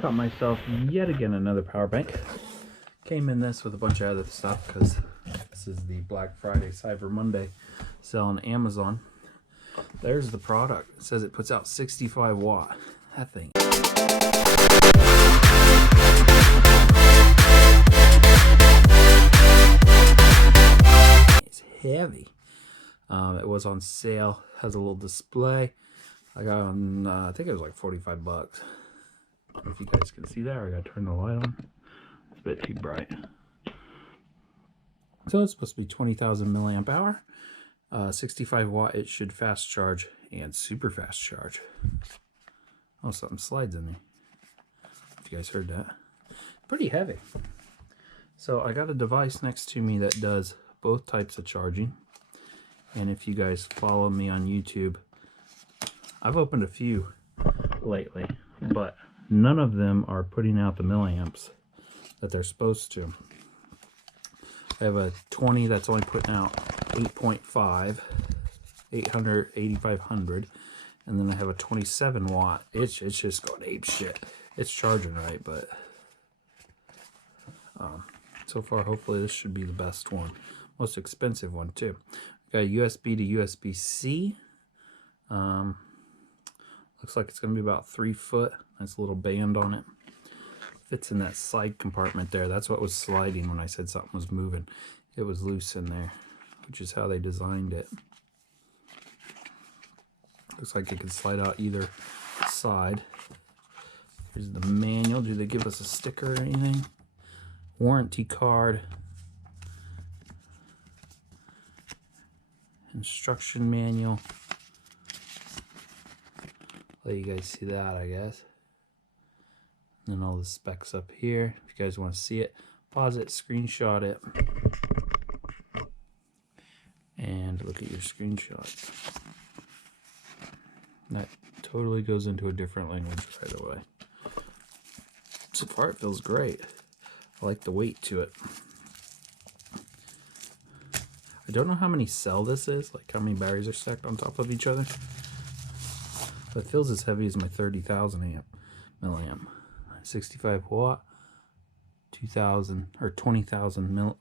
Got myself yet again another power bank. Came in this with a bunch of other stuff because this is the Black Friday Cyber Monday sale on Amazon. There's the product. It says it puts out 65 watt. That thing. It's heavy. It was on sale. Has a little display. I got on, I think it was like 45 bucks. If you guys can see that, I gotta turn the light on. It's a bit too bright. So it's supposed to be 20,000 milliamp hour, 65 watt. It should fast charge and super fast charge. Oh, something slides in there. If you guys heard that. Pretty heavy. So I got a device next to me that does both types of charging. And if you guys follow me on YouTube, I've opened a few lately, but none of them are putting out the milliamps that they're supposed to. I have a 20 that's only putting out 8.5, 800, 8500, and then I have a 27 watt. It's just going ape shit. It's charging right, but so far hopefully this should be the best one. Most expensive one too. Got USB to USB-C. Looks like it's going to be about 3 foot. Nice little band on it. Fits in that side compartment there. That's what was sliding when I said something was moving. It was loose in there, which is how they designed it. Looks like it can slide out either side. Here's the manual. Do they give us a sticker or anything? Warranty card. Instruction manual. Let you guys see that, I guess. And then all the specs up here. If you guys want to see it, pause it, screenshot it, and look at your screenshots. That totally goes into a different language right away. So far, it feels great. I like the weight to it. I don't know how many cell this is, like how many batteries are stacked on top of each other. But it feels as heavy as my 30,000 milliamp. 65 watt, 2,000 or 20,000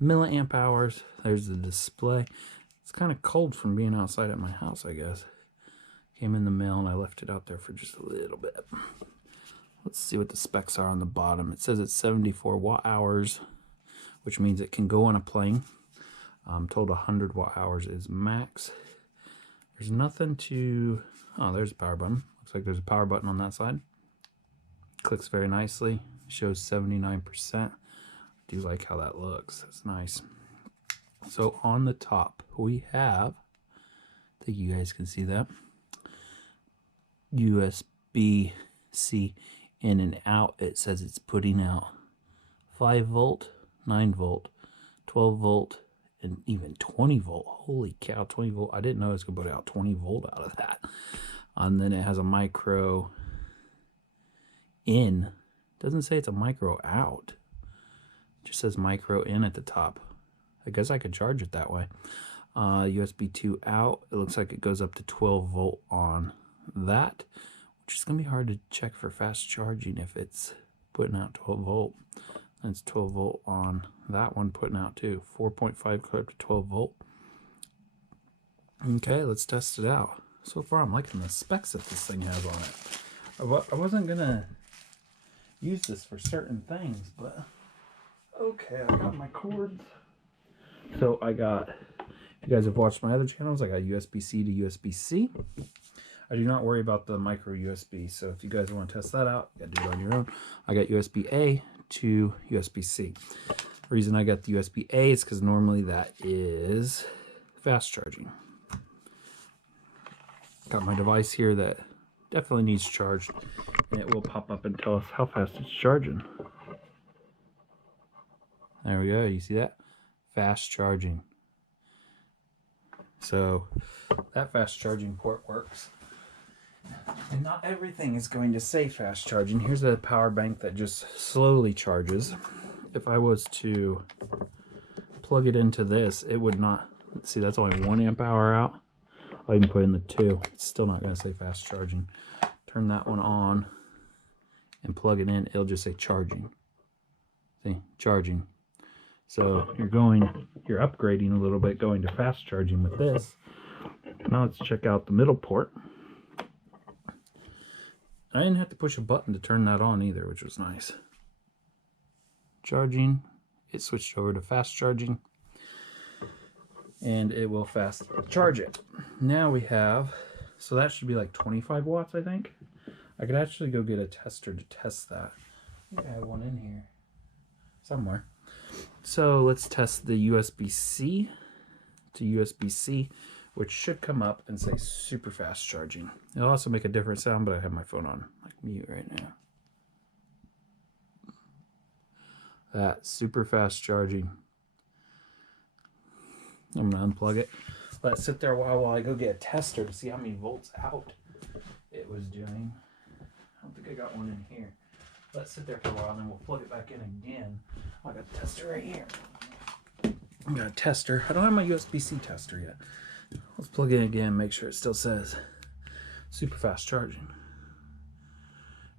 milliamp hours. There's the display. It's kind of cold from being outside at my house, I guess. Came in the mail and I left it out there for just a little bit. Let's see what the specs are on the bottom. It says it's 74 watt hours, which means it can go on a plane. I'm told 100 watt hours is max. There's nothing to... Oh, there's a power button. Looks like there's a power button on that side. Clicks very nicely. Shows 79%. Do like how that looks. That's nice. So on the top we have, I think you guys can see that, USB-C in and out. It says it's putting out 5 volt, 9 volt, 12 volt, and even 20 volt. Holy cow, 20 volt. I didn't know it was going to put out 20 volt out of that. And then it has a micro in. Doesn't say it's a micro out. It just says micro in at the top. I guess I could charge it that way. USB 2 out. It looks like it goes up to 12 volt on that, which is going to be hard to check for fast charging if it's putting out 12 volt. That's 12 volt on that one putting out too. 4.5 go up to 12 volt. Okay, let's test it out. So far I'm liking the specs that this thing has on it. I wasn't gonna use this for certain things, but okay, I got my cords. So I got, if you guys have watched my other channels, I got USB-C to USB-C. I do not worry about the micro USB, so if you guys want to test that out, you gotta do it on your own. I got USB-A to USB-C. The reason I got the USB-A is because normally that is fast charging. Got my device here that definitely needs charged, and it will pop up and tell us how fast it's charging. There we go, you see that? Fast charging. So that fast charging port works. And not everything is going to say fast charging. Here's a power bank that just slowly charges. If I was to plug it into this, it would not. See, that's only 1 amp hour out. I'll even put in the 2. It's still not going to say fast charging. Turn that one on, and plug it in, it'll just say charging. See, charging. So you're upgrading a little bit, going to fast charging with this. Now let's check out the middle port. I didn't have to push a button to turn that on either, which was nice. Charging, it switched over to fast charging, and it will fast charge it. Now we have, so that should be like 25 watts, I think. I could actually go get a tester to test that. I think I have one in here somewhere. So let's test the USB-C to USB-C, which should come up and say super fast charging. It'll also make a different sound, but I have my phone on like mute right now. That super fast charging. I'm gonna unplug it. Let it sit there a while I go get a tester to see how many volts out it was doing. I don't think I got one in here. Let it sit there for a while, and then we'll plug it back in again. Oh, I got a tester right here. I got a tester. I don't have my USB-C tester yet. Let's plug it in again, make sure it still says super fast charging.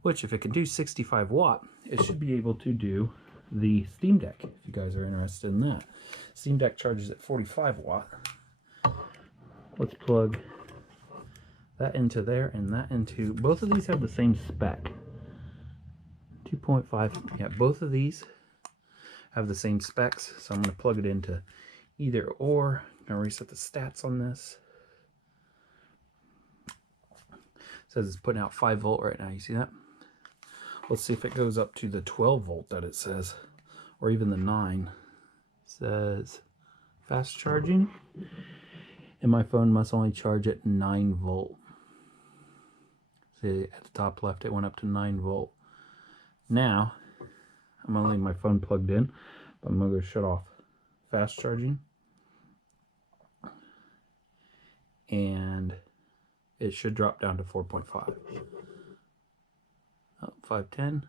Which, if it can do 65 watt, it should be able to do the Steam Deck, if you guys are interested in that. Steam Deck charges at 45 watt. Let's plug that into there and that into, both of these have the same spec. 2.5, yeah, both of these have the same specs, so I'm going to plug it into either or. I'm going to reset the stats on this. It says it's putting out 5 volt right now, you see that? Let's see if it goes up to the 12 volt that it says, or even the 9. It says fast charging, and my phone must only charge at 9 volt. See, at the top left it went up to 9 volt. Now, I'm going to leave my phone plugged in, but I'm going to go shut off fast charging. And it should drop down to 4.5. Oh, 510.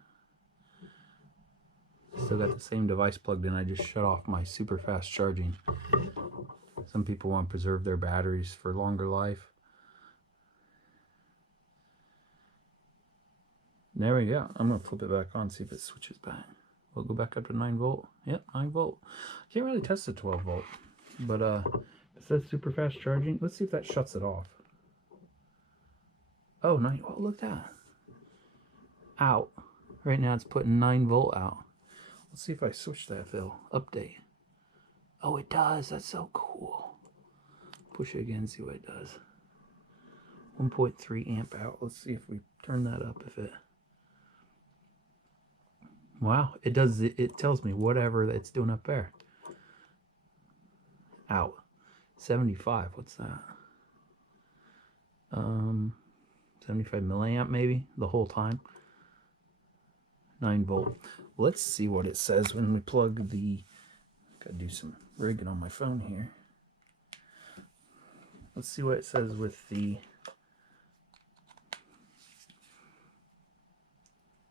Still got the same device plugged in. I just shut off my super fast charging. Some people want to preserve their batteries for longer life. There we go. I'm going to flip it back on, see if it switches back. We'll go back up to 9 volt. Yep, 9 volt. Can't really test the 12 volt. But it says super fast charging. Let's see if that shuts it off. Oh, 9. Oh, look at that. Out. Right now it's putting 9 volt out. Let's see if I switch that, if it'll update. Oh, it does. That's so cool. Push it again, see what it does. 1.3 amp out. Let's see if we turn that up, if it... Wow, it does. It tells me whatever it's doing up there. Out. 75. What's that? 75 milliamp maybe the whole time. 9 volt. Let's see what it says when we plug the. Gotta do some rigging on my phone here. Let's see what it says with the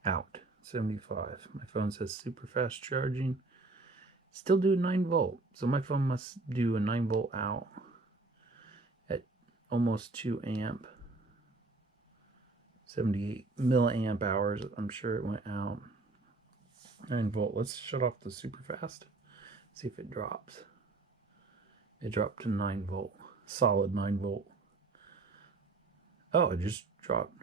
out. 75. My phone says super fast charging. Still doing 9 volt. So my phone must do a 9 volt out at almost 2 amp. 78 milliamp hours. I'm sure it went out. 9 volt. Let's shut off the super fast. See if it drops. It dropped to 9 volt. Solid 9 volt. Oh, it just dropped.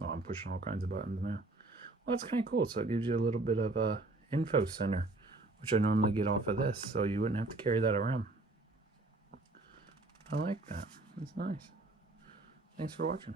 Oh, I'm pushing all kinds of buttons now. Well, that's kind of cool. So it gives you a little bit of a info center, which I normally get off of this, so you wouldn't have to carry that around. I like that. It's nice. Thanks for watching.